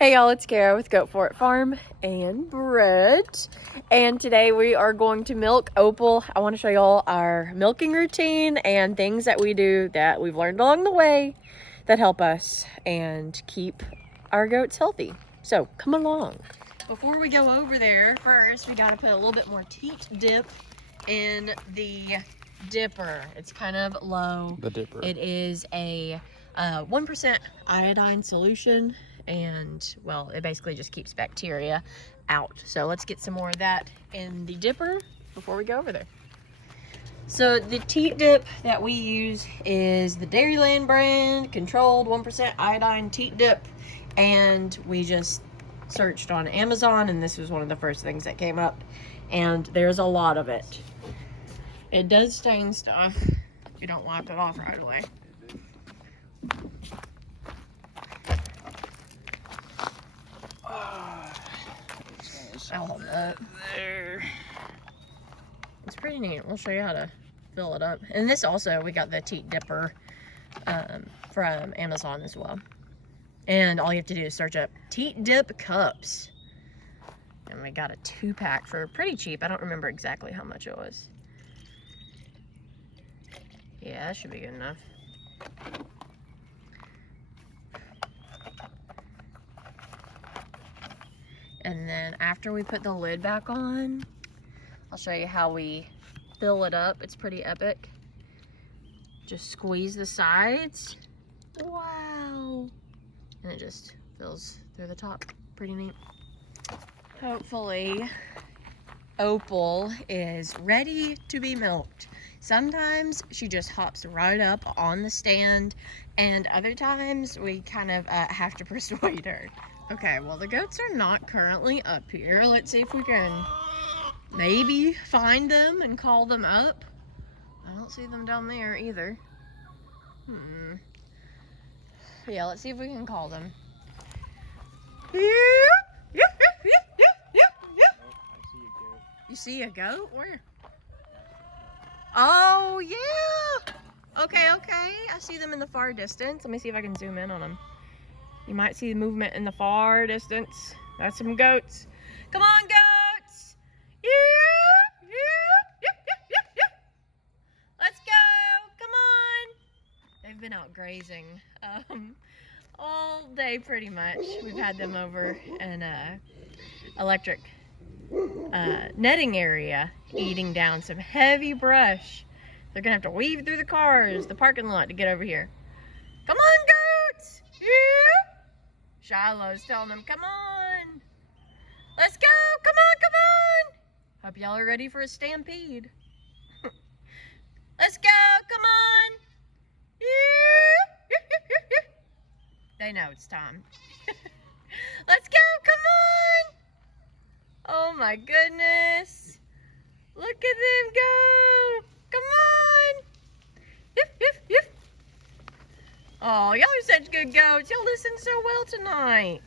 Hey y'all, it's Carah with Goat Fort Farm and Brett. And today we are going to milk Opal. I want to show y'all our milking routine and things that we do that we've learned along the way that help us and keep our goats healthy. So come along. Before we go over there, first we got to put a little bit more teat dip in the dipper. It's kind of low. The dipper. It is a 1% iodine solution. And well, it basically just keeps bacteria out. So let's get some more of that in the dipper before we go over there. So the teat dip that we use is the Dairyland brand, controlled 1% iodine teat dip. And we just searched on Amazon and this was one of the first things that came up. And there's a lot of it. It does stain stuff if you don't wipe it off right away. There. It's pretty neat. We'll show you how to fill it up. And this also, we got the teat dipper from Amazon as well. And all you have to do is search up teat dip cups. And we got a 2-pack for pretty cheap. I don't remember exactly how much it was. Yeah, that should be good enough. And then after we put the lid back on, I'll show you how we fill it up. It's pretty epic. Just squeeze the sides. Wow. And it just fills through the top. Pretty neat. Hopefully, Opal is ready to be milked. Sometimes she just hops right up on the stand, and other times we kind of have to persuade her. Okay, well the goats are not currently up here. Let's see if we can maybe find them and call them up. I don't see them down there either. Yeah, let's see if we can call them. You see a goat? Where? Oh, yeah! Okay. I see them in the far distance. Let me see if I can zoom in on them. You might see the movement in the far distance. That's some goats. Come on, goats! Yeah! Let's go! Come on! They've been out grazing all day pretty much. We've had them over in electric netting area eating down some heavy brush. They're gonna have to weave through the cars, the parking lot to get over here. Come on, goats! Yeah! Shiloh's telling them, come on. Let's go, come on. Hope y'all are ready for a stampede. Let's go, come on. Yeah. They know it's time. Let's go, come on. Oh my goodness. Look at them go. Come on. Yip. Oh, y'all are such good goats. Y'all listen so well tonight.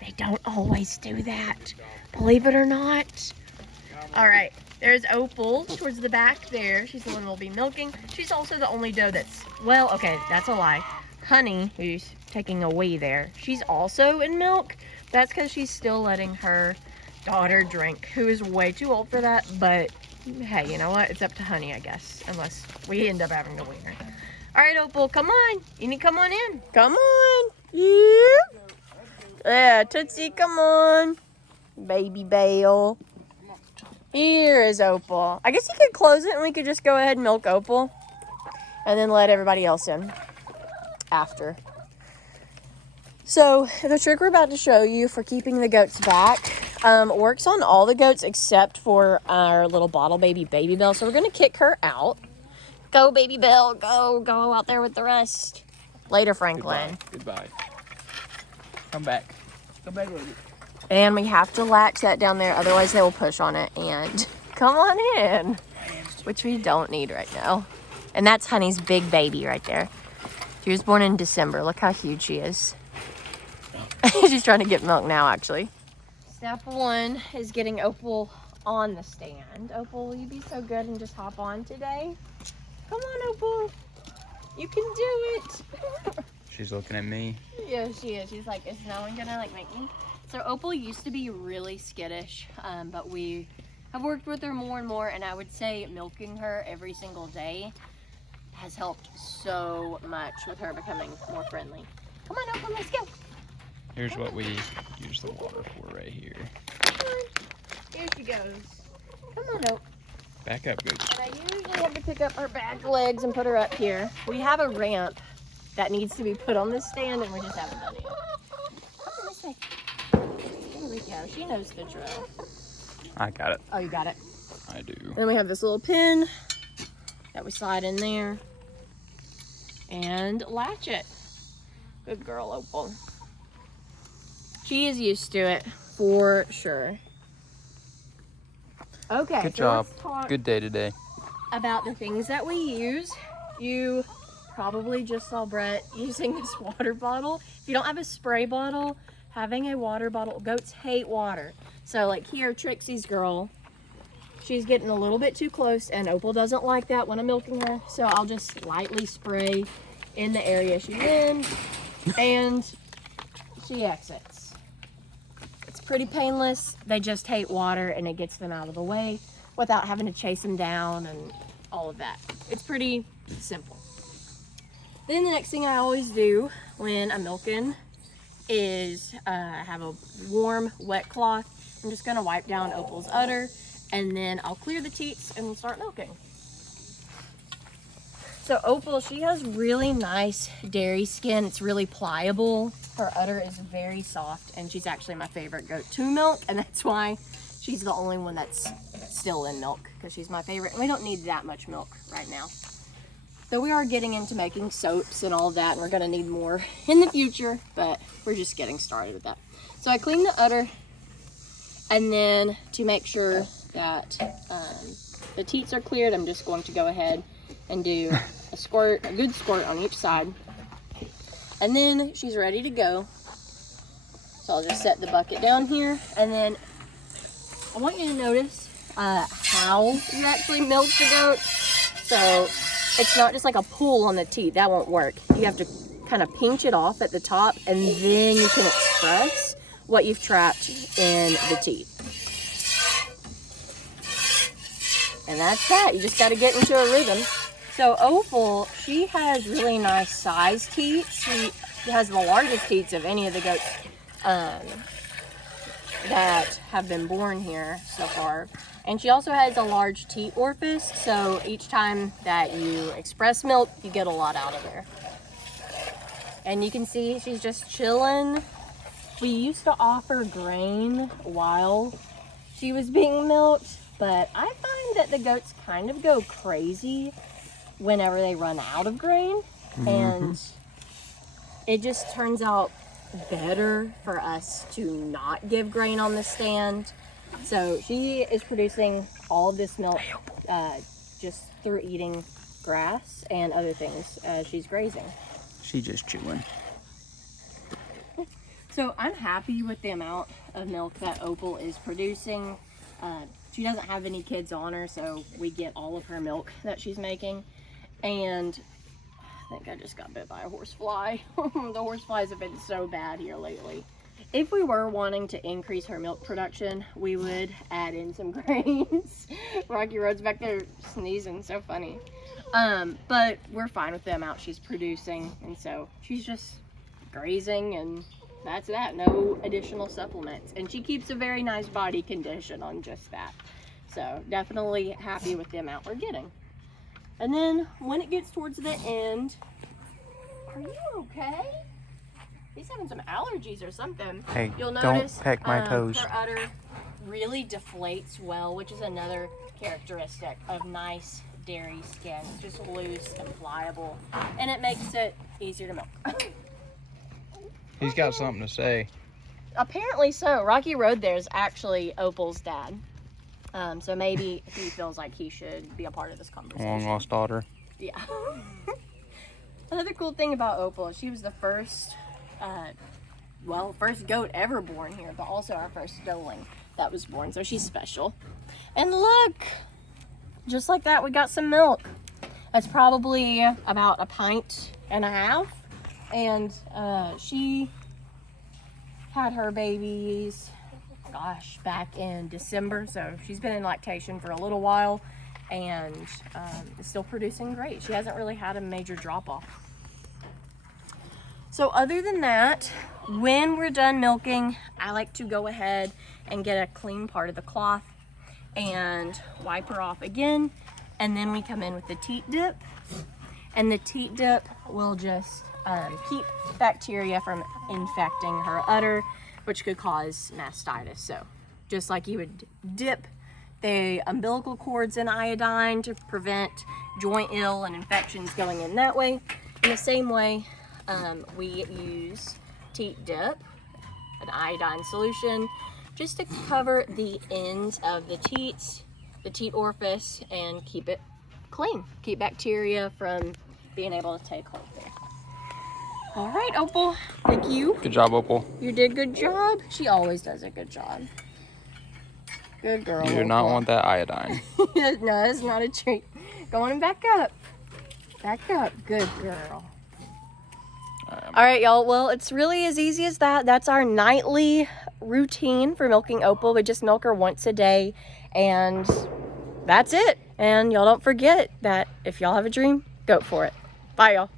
They don't always do that, believe it or not. All right, there's Opal towards the back there. She's the one we'll be milking. She's also the only doe that's, well, okay, that's a lie. Honey, who's taking a wee there, she's also in milk. That's because she's still letting her daughter drink, who is way too old for that, but hey, you know what? It's up to Honey, I guess, unless we end up having to wean her. All right, Opal, come on. You need to come on in. Come on. Yeah, Tootsie, come on. Baby Bale. Here is Opal. I guess you could close it and we could just go ahead and milk Opal and then let everybody else in after. So the trick we're about to show you for keeping the goats back works on all the goats except for our little bottle baby Belle. So we're going to kick her out. Go, Baby Belle. Go out there with the rest. Later, Franklin. Goodbye. Come back. Come back with it. And we have to latch that down there, otherwise they will push on it and come on in, which we don't need right now. And that's Honey's big baby right there. She was born in December. Look how huge she is. She's trying to get milk now, actually. Step 1 is getting Opal on the stand. Opal, will you be so good and just hop on today? Come on, Opal. You can do it. She's looking at me. Yeah, she is. She's like, is no one gonna like make me? So Opal used to be really skittish, but we have worked with her more and more, and I would say milking her every single day has helped so much with her becoming more friendly. Come on, Opal, let's go. Here's what we use the water for right here. Come on. Here she goes. Come on, Opal. Back up, Gooch. And I usually have to pick up her back legs and put her up here. We have a ramp that needs to be put on this stand, and we just haven't done it yet. Come on this way. There we go. She knows the drill. I got it. Oh, you got it? I do. Then we have this little pin that we slide in there and latch it. Good girl, Opal. She is used to it for sure. Okay. Good job. Let's talk Good day today. about the things that we use. You probably just saw Brett using this water bottle. If you don't have a spray bottle, having a water bottle, goats hate water. So like here, Trixie's girl, she's getting a little bit too close, and Opal doesn't like that when I'm milking her. So I'll just lightly spray in the area she's in, and she exits. It's pretty painless. They just hate water, and it gets them out of the way without having to chase them down and all of that. It's pretty simple. Then the next thing I always do when I'm milking is have a warm, wet cloth. I'm just gonna wipe down Opal's udder, and then I'll clear the teats and we'll start milking. So Opal, she has really nice dairy skin. It's really pliable. Her udder is very soft, and she's actually my favorite goat to milk, and that's why she's the only one that's still in milk, because she's my favorite, and we don't need that much milk right now. So we are getting into making soaps and all of that, and we're gonna need more in the future, but we're just getting started with that. So I clean the udder, and then to make sure that the teats are cleared, I'm just going to go ahead and do a good squirt on each side. And then she's ready to go. So I'll just set the bucket down here, and then I want you to notice how you actually milk the goat. So it's not just like a pull on the teat. That won't work. You have to kind of pinch it off at the top, and then you can express what you've trapped in the teat. And that's that. You just got to get into a rhythm. So Opal, she has really nice size teats. She has the largest teats of any of the goats that have been born here so far. And she also has a large teat orifice, so each time that you express milk, you get a lot out of there. And you can see she's just chilling. We used to offer grain while she was being milked, but I find that the goats kind of go crazy whenever they run out of grain. And it just turns out better for us to not give grain on the stand. So she is producing all of this milk just through eating grass and other things as she's grazing. She just chewing. So I'm happy with the amount of milk that Opal is producing. She doesn't have any kids on her, so we get all of her milk that she's making. And I think I just got bit by a horsefly. The horseflies have been so bad here lately. If we were wanting to increase her milk production, we would add in some grains. Rocky Road's back there sneezing, so funny. But we're fine with the amount she's producing, and so she's just grazing, and that's that. No additional supplements. And she keeps a very nice body condition on just that. So definitely happy with the amount we're getting. And then when it gets towards the end, are you okay? He's having some allergies or something. Hey, you'll notice don't peck my toes. her udder really deflates well, which is another characteristic of nice dairy skin. It's just loose and pliable, and it makes it easier to milk. He's got something to say. Apparently so. Rocky Road there is actually Opal's dad. So maybe he feels like he should be a part of this conversation. Long lost daughter. Yeah. Another cool thing about Opal is she was the first, first goat ever born here, but also our first doeling that was born. So she's special. And look, just like that, we got some milk. That's probably about 1.5 pints. And she had her babies, gosh, back in December. So she's been in lactation for a little while and is still producing great. She hasn't really had a major drop off. So other than that, when we're done milking, I like to go ahead and get a clean part of the cloth and wipe her off again. And then we come in with the teat dip. And the teat dip will just keep bacteria from infecting her udder, which could cause mastitis. So just like you would dip the umbilical cords in iodine to prevent joint ill and infections going in that way, in the same way, we use teat dip, an iodine solution, just to cover the ends of the teat orifice, and keep it clean. Keep bacteria from being able to take hold there. All right, Opal, thank you. Good job, Opal. You did a good job. She always does a good job. Good girl, You do not want that iodine. No, it's not a treat. Go on and back up. Back up. Good girl. All right, y'all. Well, it's really as easy as that. That's our nightly routine for milking Opal. We just milk her once a day, and that's it. And y'all don't forget that if y'all have a dream, go for it. Bye, y'all.